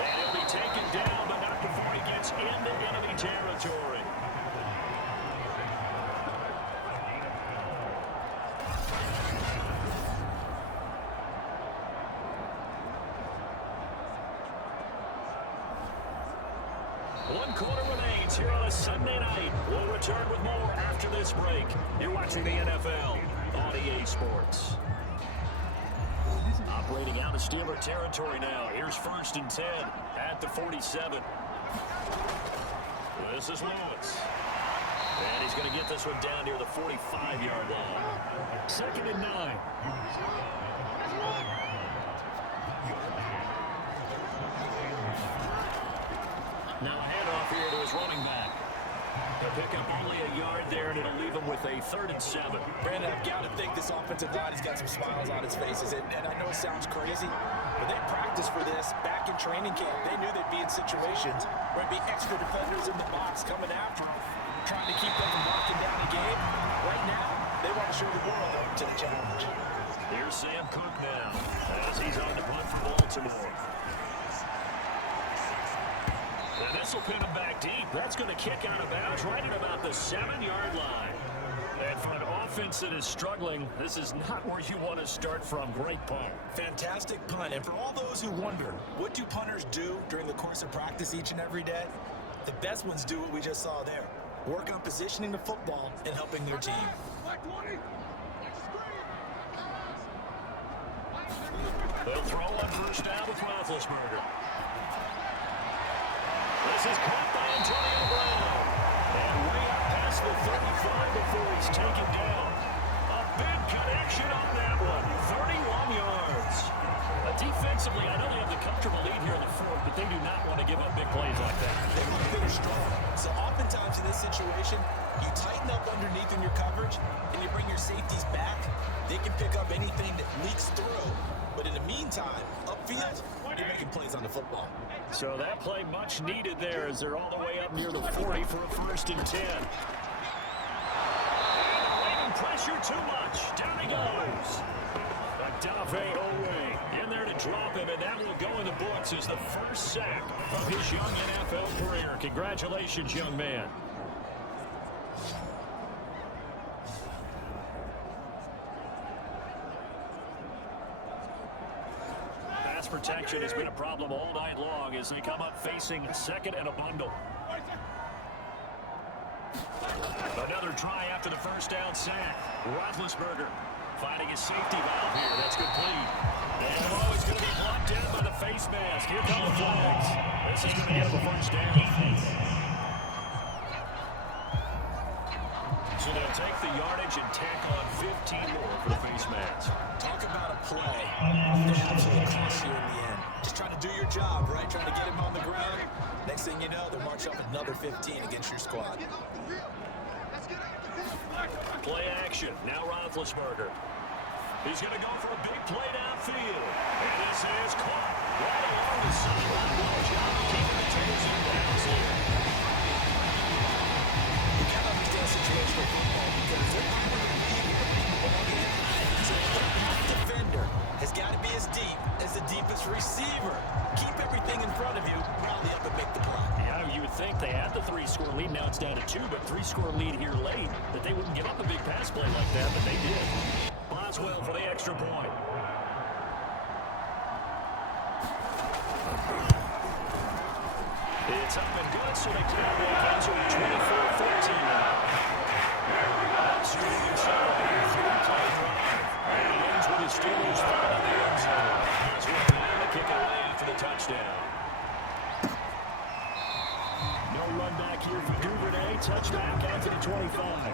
And he'll be taken down, but not before he gets into enemy territory. One quarter remains here on a Sunday night. We'll return with more after this break. You're watching the NFL on EA Sports. Operating out of Steeler territory now. Here's 1st and 10 at the 47. This is Lewis. And he's going to get this one down near the 45-yard line. 2nd and 9. Now a handoff here to his running back. They'll pick up only a yard there, and it'll leave him with a 3rd and 7. Brandon, I've got to think this offensive line has got some smiles on its faces, and I know it sounds crazy, but they practiced for this back in training camp. They knew they'd be in situations where there'd be extra defenders in the box coming after them, trying to keep them from locking down the game. Right now, they want to show the world up to the challenge. Here's Sam Cook now, as he's on the punt for Baltimore. And this will pin him back deep. That's going to kick out of bounds right at about the 7-yard line. And for an offense that is struggling, this is not where you want to start from. Great punt. Fantastic punt. And for all those who wonder, what do punters do during the course of practice each and every day? The best ones do what we just saw there. Work on positioning the football and helping their team. They'll throw on first down with Roethlisberger. This is caught by Antonio Brown. And way up past the 35 before he's taken down. A big connection on that one. 31 yards. Defensively, I know they have the comfortable lead here in the 4th, but they do not want to give up big plays like that. They want to finish strong. So oftentimes in this situation, you tighten up underneath in your coverage, and you bring your safeties back. They can pick up anything that leaks through. But in the meantime, upfield, they're making plays on the football. So that play much needed there as they're all the way up near the 40 for a 1st and 10. Waiting pressure too much. Down he goes. Adave Owe in there to drop him, and that will go in the books as the first sack of his young NFL career. Congratulations, young man. protection has been a problem all night long as they come up facing second and a bundle. Another try after the first down sack. Roethlisberger finding his safety valve here. That's complete. And the ball is going to be blocked down by the face mask. Here come the flags. This is going to get him a first down. So they'll take the yardage and tack on 15 more for the face mask. Talk about a play that absolutely cost you in the end. Just trying to do your job, right? Trying to get him on the ground. Next thing you know, they'll march up another 15 against your squad. Play action. Now Roethlisberger. He's going to go for a big play downfield. And this is caught right along the sideline. Good job keeping the Tails in bounds here. You got to understand situational football because they're not going to leave you on the end. So the defender has got to be as deep as the deepest receiver. Keep everything in front of you, rally up and make the play. Yeah, you would think they had the 3-score lead. Now it's down to 2, but 3-score lead here late. That they wouldn't give up a big pass play like that, but they did. Boswell for the extra point. It's up and good, so they clear the offense with 24-14 now. Streaming shot, 3-play drive. And he ends with his Steelers finding the end zone. Here's Ward to kick away for the touchdown. No run back here for Duvernay. Touchback after the 25.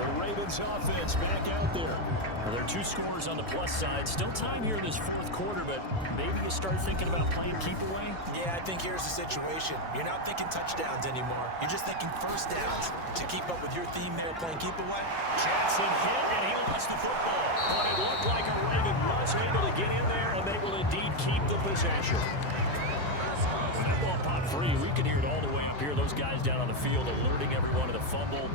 The Ravens offense back out there. Well, there are 2 scores on the plus side. Still time here in this fourth quarter, but maybe you start thinking about playing keep away? Yeah, I think here's the situation. You're not thinking touchdowns anymore. You're just thinking first downs to keep up with your theme there playing keep away. Jackson hit, and he lost the football. But it looked like a Raven was able to get in there, and they will indeed keep the possession. That ball popped free. We could hear it all the way up here. Those guys down on the field alerting everyone of the fumble.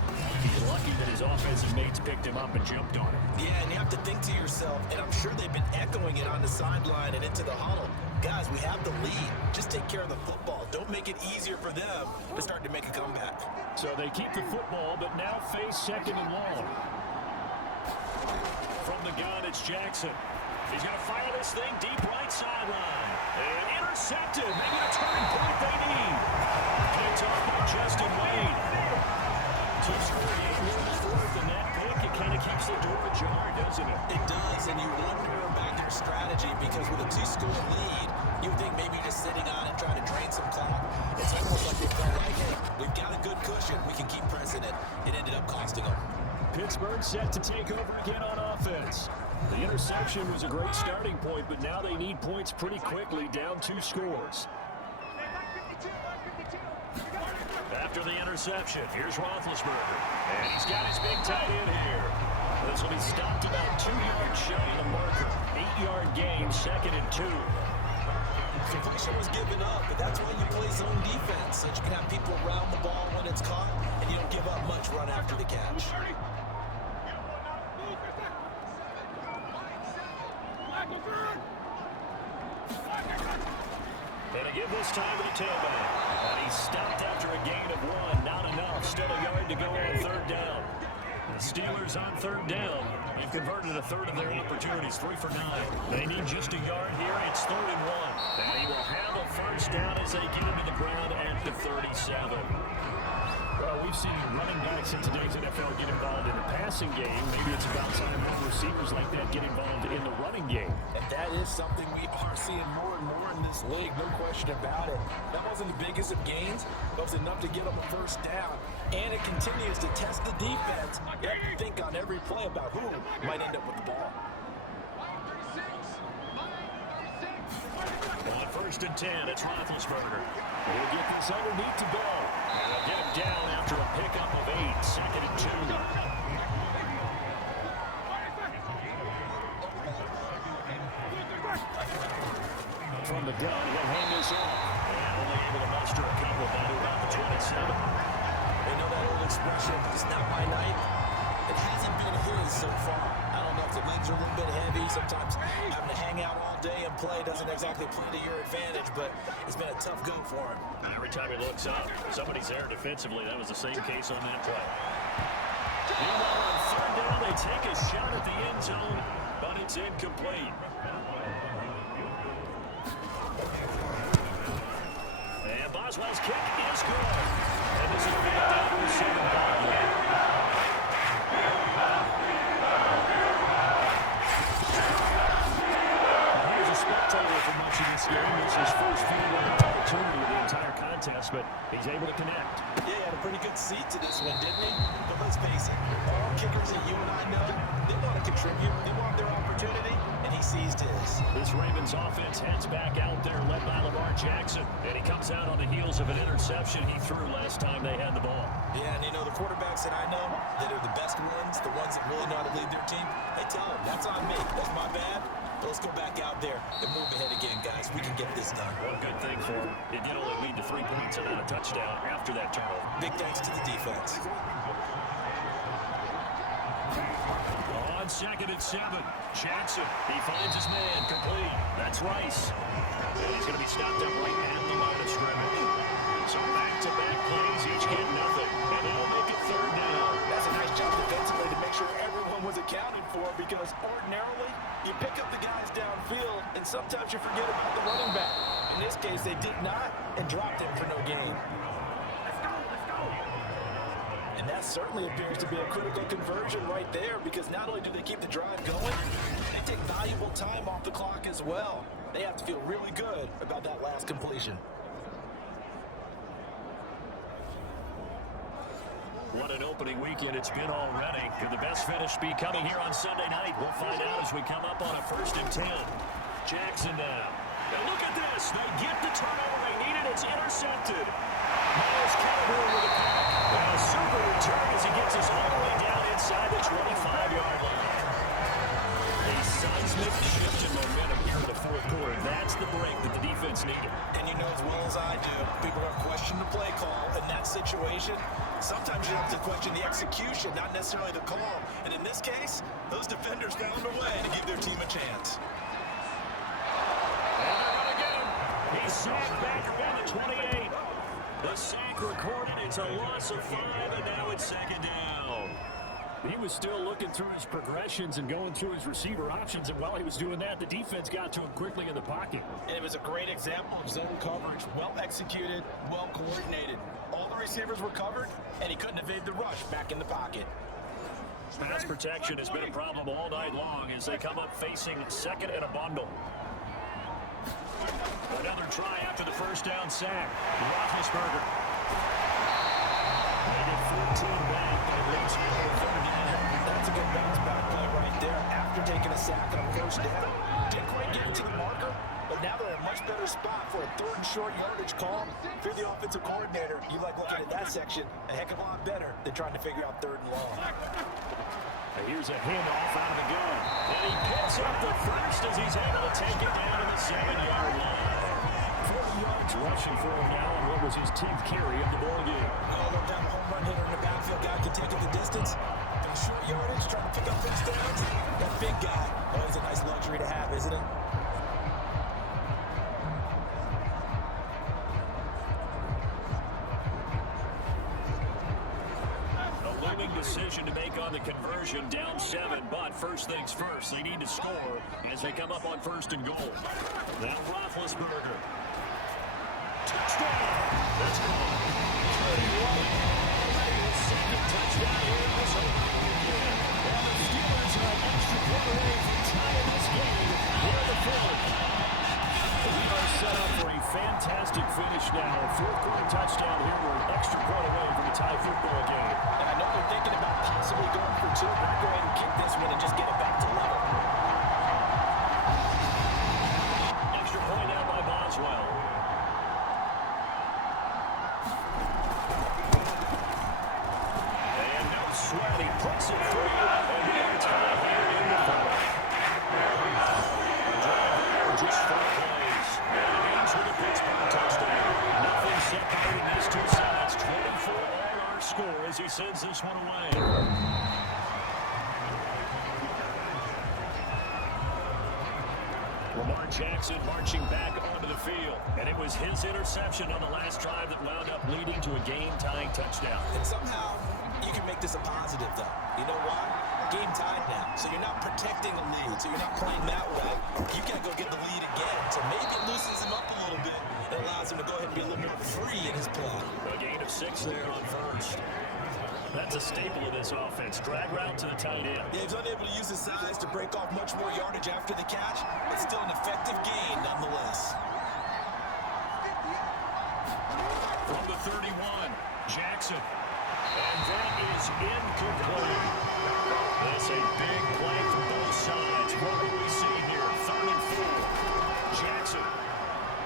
He's lucky that his offensive mates picked him up and jumped on him. Yeah, and you have to think to yourself, and I'm sure they've been echoing it on the sideline and into the huddle. Guys, we have the lead. Just take care of the football. Don't make it easier for them to start to make a comeback. So they keep the football, but now face second and long. From the gun, it's Jackson. He's going to fire this thing deep right sideline. And intercepted. Maybe a turning point they need. Picked off by Justin Wade. 2-score game, fourth, and that pick, it kind of keeps the door ajar, doesn't it? It does, and you wonder about their strategy because with a 2-score lead, you would think maybe just sitting on and trying to drain some clock. It's almost like they felt like, hey, we've got a good cushion. We can keep pressing it. It ended up costing them. Pittsburgh set to take over again on offense. The interception was a great starting point, but now they need points pretty quickly, down 2 scores. After the interception, here's Roethlisberger. And he's got his big tight end here. This will be stopped about 2 yards shy of the marker. 8-yard gain, second and 2. The pressure was given up, but that's why you play zone defense, so you can have people around the ball when it's caught, and you don't give up much run after the catch. And again this time to the tailback. And he's stopped after a gain of 1. Not enough. Still a yard to go on third down. The Steelers on third down. They've converted a third of their opportunities, 3 for 9. They need just a yard here. It's 3rd and 1. And he will have a first down as they get him to the ground at the 37. Well, we've seen running backs in today's NFL get involved in the passing game. Maybe it's about time more receivers like that get involved in the running game. And that is something we are seeing more and more in this league, no question about it. That wasn't the biggest of gains, but it was enough to get them a first down. And it continues to test the defense. You have to think on every play about who might end up with the ball. On 1st and 10, it's Roethlisberger. He'll get this underneath to go. And they'll get him down after a pickup of 8, 2nd and 2. From the gun, he'll hang this off. And only able to muster a couple down to about the 27. They know that old expression, it's not my night. It hasn't been his so far. I don't know if the wings are a little bit heavy. Sometimes having to hang out all day and play doesn't exactly play to your advantage, but it's been a tough go for him. Every time he looks up, somebody's there defensively. That was the same case on that play. Meanwhile, on third down, they take a shot at the end zone, but it's incomplete. Boswell's kick is good. And this is back down to the 7 ball game. Here's a spectator for much of this game. This is his first field goal opportunity of the entire contest, but he's able to connect. Yeah, he had a pretty good seat to this one, didn't he? But let's face it, all kickers that you and I know, they want to contribute. They want their opportunity, and he seized his. This Ravens offense heads back out there, led by Lamar Jackson. And he comes out on the heels of an interception he threw last time they had the ball. Yeah, and you know, the quarterbacks that I know that are the best ones, the ones that really know how to lead their team, they tell them, that's on me. That's my bad. But let's go back out there and move ahead again, guys. We can get this done. One good thing for him, it did only lead to 3 points and not a touchdown after that turnover. Big thanks to the defense. On 2nd and 7, Jackson, he finds his man, complete. That's Rice. And he's going to be stopped up right at the line of scrimmage. So back-to-back plays, each get nothing. And that'll make it 3rd down. That's a nice job defensively to make sure everyone was accounted for, because ordinarily you pick up the guys downfield and sometimes you forget about the running back. In this case, they did not and dropped him for no gain. And that certainly appears to be a critical conversion right there, because not only do they keep the drive going, they take valuable time off the clock as well. They have to feel really good about that last completion. What an opening weekend it's been already. Could the best finish be coming here on Sunday night? We'll find out as we come up on a 1st and 10. Jackson now. And look at this. They get the turnover they needed. It's intercepted. Miles Caliber with a pack. And a super return as he gets us all the way down inside the 25-yard line. A seismic shift in momentum here in the 4th quarter. That's the break that the defense needed. And you know as well as I do, people are going to question the play call in that situation. Sometimes you have to question the execution, not necessarily the call. And in this case, those defenders found a way to give their team a chance. And they're going to get him. He's sacked back around the 28. The sack recorded. It's a loss of 5, and now it's 2nd down. He was still looking through his progressions and going through his receiver options, and while he was doing that, the defense got to him quickly in the pocket. And it was a great example of zone coverage. Well executed, well coordinated. All the receivers were covered, and he couldn't evade the rush back in the pocket. Pass protection has been a problem all night long as they come up facing 2nd and a bundle. Another try after the 1st down sack. Roethlisberger. They get 14 back, but it leads to a 3rd down. That's a good bounce back play right there after taking a sack on 1st down. Didn't quite get it to the marker, but now they're in a much better spot for a 3rd and short yardage call. If you're the offensive coordinator, you like looking at that section a heck of a lot better than trying to figure out 3rd and long. Here's a handoff out of the gun. And he picks up the first as he's able to take it down to the 7-yard line. 40 yards rushing for him now, and what was his 10th carry of the ball game. Oh, look, that home run hitter in the backfield guy can take it the distance. Got short yardage, trying to pick up first downs. That big guy, always a nice luxury to have, isn't it? Decision to make on the conversion, down 7, but first things first, they need to score as they come up on 1st and goal. Now Roethlisberger. Touchdown! That's good. He's ready to run. Already his 2nd touchdown here in this opening weekend. And the Steelers are an extra quarter away from tying this game here in the 4th. We are set up for a fantastic finish now. A 4th quarter touchdown here. We're an extra point away from a tie football game. And I know they're thinking about possibly going for 2, but go ahead and kick this one and just get it back to level. Extra point out by Boswell. And no sweat, he puts it free. And we are tied here in the 4th. Just 4 plays. And it ends with a Pittsburgh touchdown. Nothing separating these two sides. 24 all our score as he sends this one away. Lamar Jackson marching back onto the field. And it was his interception on the last drive that wound up leading to a game-tying touchdown. And somehow, you can make this a positive, though. You know why? Game tied now. So you're not protecting the lead. So you're not playing that way. You got to go get the lead again. So maybe it loosens him up a little bit. It allows him him to go ahead and be a little more free in his play. A gain of 6 there on first. That's a staple of this offense. Drag route to the tight end. Yeah, he's unable to use his size to break off much more yardage after the catch, but still an effective gain nonetheless. From the 31, Jackson. And that is incomplete. That's a big play from both sides. What do we see here? 3rd and 4. Jackson.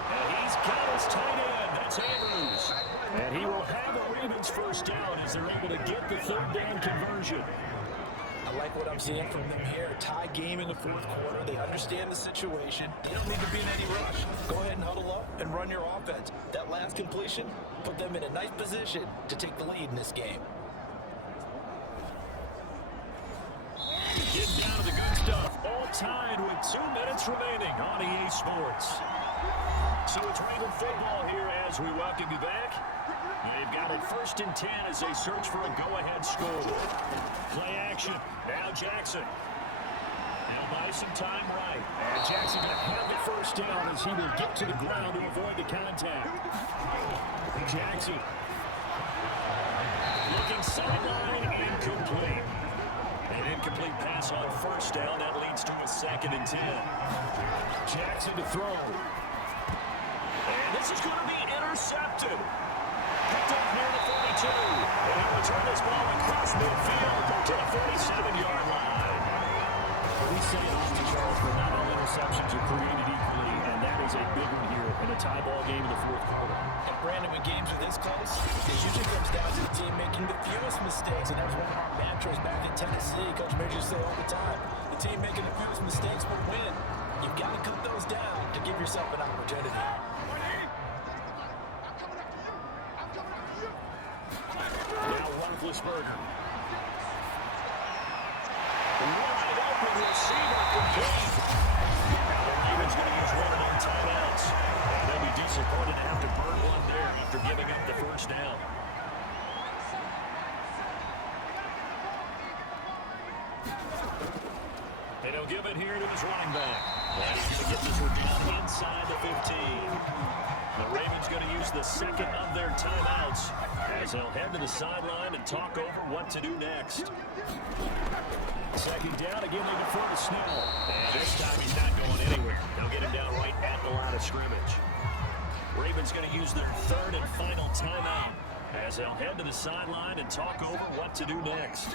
And he's got his tight end. That's Andrews. And he will have a Ravens first down as they're able to get the 3rd down conversion. I like what I'm seeing from them here. Tie game in the 4th quarter. They understand the situation. They don't need to be in any rush. Go ahead and huddle up and run your offense. That last completion put them in a nice position to take the lead in this game. Getting down to the good stuff. All tied with 2 minutes remaining on EA Sports. So it's Raven football here as we welcome you back. They've got it 1st and 10 as they search for a go-ahead score. Play action. Now Jackson. They'll buy some time right. And Jackson going to have the first down as he will get to the ground to avoid the contact. Jackson. Looking sideline, incomplete. An incomplete pass on first down. That leads to a 2nd and 10. Jackson to throw. And this is going to be intercepted. Picked up near the 42. And he'll return this ball across midfield to the 47-yard line. We say it often, Charles, but not all interceptions are created equally, and that is a big one here in a tie ball game in the 4th quarter. And Brandon, when games are this close, it usually comes down to the team making the fewest mistakes, and that's one of our mantras back in Tennessee. Coach Major say all the time, the team making the fewest mistakes will win. You've got to cut those down to give yourself an opportunity. Now Roethlisberger. Wide open receiver complete. Now the Ravens going to use one of their timeouts. And they'll be disappointed to have to burn one there after giving up the first down. And he'll give it here to his running back. And he's going to get this one down inside the 15. The Ravens going to use the 2nd of their timeouts as they'll head to the sideline and talk over what to do next. 2nd down, again they defer to Snell. And this time he's not going anywhere. They'll get him down right at the line of scrimmage. Ravens going to use their 3rd and final timeout as they'll head to the sideline and talk over what to do next.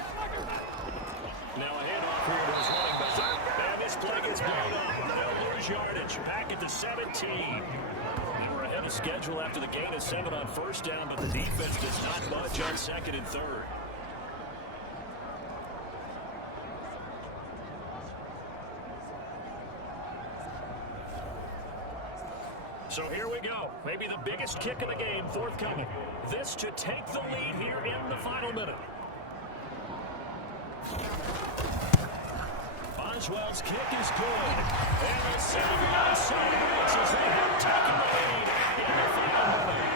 Now a handoff here to his running back. And this play gets blown up. They'll lose yardage. Back at the 17. They were ahead of schedule after the gain of 7 on first down, but the defense does not budge on 2nd and 3rd. So here we go. Maybe the biggest kick of the game forthcoming. This to take the lead here in the final minute. Boswell's kick is good. And the Savion celebrates as they have taken the lead in the final minute.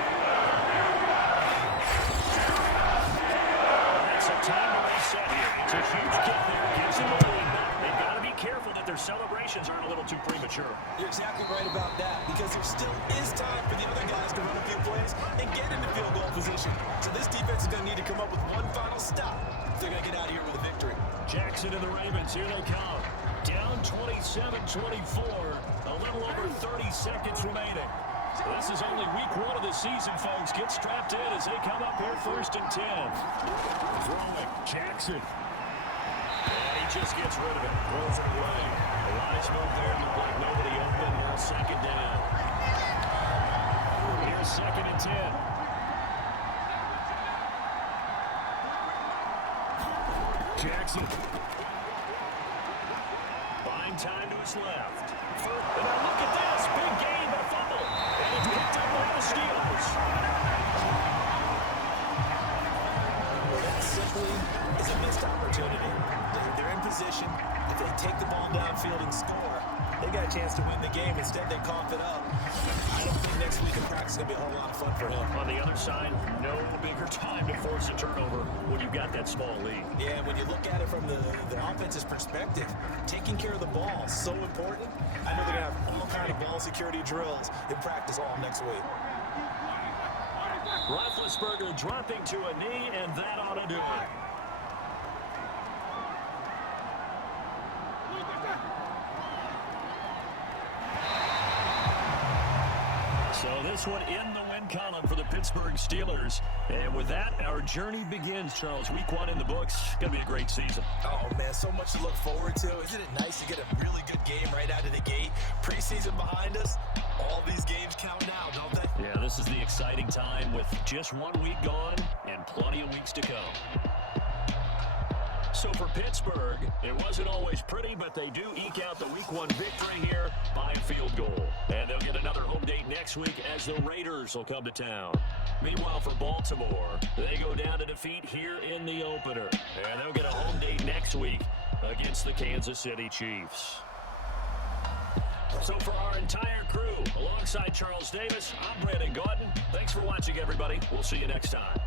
That's a time to reset here. It's a huge kick there. Gives them the lead. They've got to be careful that their celebrations aren't a little too premature. You're exactly right about that, because there still is time for the other guys to run a few plays and get into field goal position. So this defense is going to need to come up with one final stop if they're going to get out of here with a victory. Jackson and the Ravens, here they come. Down 27-24, a little over 30 seconds remaining. This is only week 1 of the season, folks. Get strapped in as they come up here 1st and 10. Throwing Jackson. And he just gets rid of it. Throws it away. A wide smoke there. Looked like nobody open. Now 2nd down. Here's 2nd and 10. Jackson. Buying time to his left. And now look at this. Big gain, but a fumble. And it's picked up by the Steelers. That simply is a missed opportunity. They're in position. If they take the ball downfield and score, they got a chance to win the game. Instead, they coughed it up. I don't think next week in practice is going to be a whole lot of fun for him. On the other side, no bigger time to force a turnover when you've got that small lead. Yeah, when you look at it from the offense's perspective, taking care of the ball is so important. I know they're going to have all kind of ball security drills in practice all next week. Roethlisberger dropping to a knee, and that ought to do it. So this one in the win column for the Pittsburgh Steelers. And with that, our journey begins, Charles. Week 1 in the books. Going to be a great season. Oh, man, so much to look forward to. Isn't it nice to get a really good game right out of the gate? Preseason behind us, all these games count now, don't they? Yeah, this is the exciting time with just 1 week gone and plenty of weeks to come. So for Pittsburgh, it wasn't always pretty, but they do eke out the Week 1 victory here by a field goal. And they'll get another home date next week as the Raiders will come to town. Meanwhile, for Baltimore, they go down to defeat here in the opener. And they'll get a home date next week against the Kansas City Chiefs. So for our entire crew, alongside Charles Davis, I'm Brandon Gordon. Thanks for watching, everybody. We'll see you next time.